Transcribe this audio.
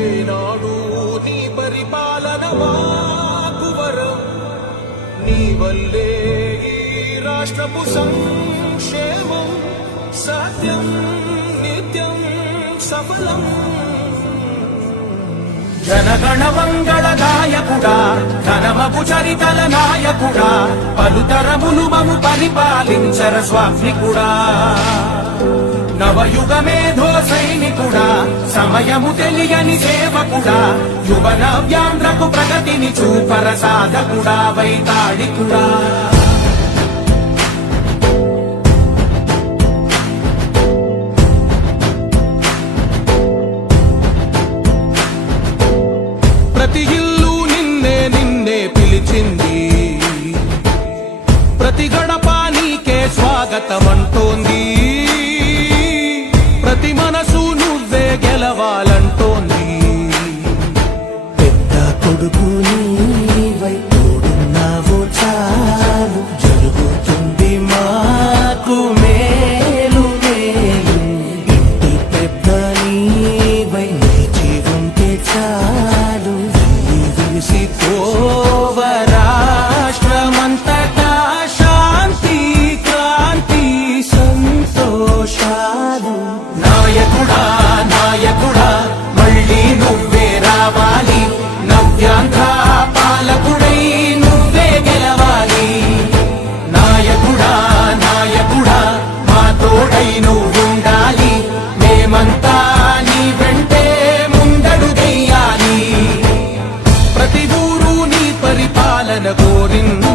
ఏనాడు నీ పరిపాలన మాకు వరం, నీ వల్లే ఈ రాష్ట్రపు సంక్షేమం సత్యం నిత్యం సఫలం. జనగణ మంగళ నాయకుడా, ఘనమపు చరితల నాయకుడా, పలుతరములు మము పరిపాలించర స్వామికుడా. నవయుగ మేధో సైనికుడా, సమయము తెలియని సేవకుడా, యువ నవ్యాంధ్రకు ప్రగతిని చూపర సాధకుడా, వైతాళికుడా. ప్రతి ఇల్లు నిన్నే నిన్నే పిలిచింది, ప్రతి గడప నీకే స్వాగతమంటోంది, ప్రతి మనసు నువ్వే గెలవాలంటోంది. పెద్ద కొడుకు నీవై తోడున్నావు చాలు, జరుగుతుంది మాకు మేలు మేలు. ఇంటి పెద్ద నీవై నిలిచి ఉంటే చాలు, విలిసి పోవ రాష్ట్రమంతటా శాంతి క్రాంతి సంతోషాలు. నాయకుడా నాయకుడా మళ్ళీ నువ్వే రావాలి, నవ్యాంధ్ర పాలకుడై నువ్వే గెలవాలి. నాయకుడా నాయకుడా మా తోడై నువ్వుండాలి, మేమంతా నీ వెంటే ముందడుగెయ్యాలి. ప్రతి ఊరు నీ పరిపాలన కోరింది,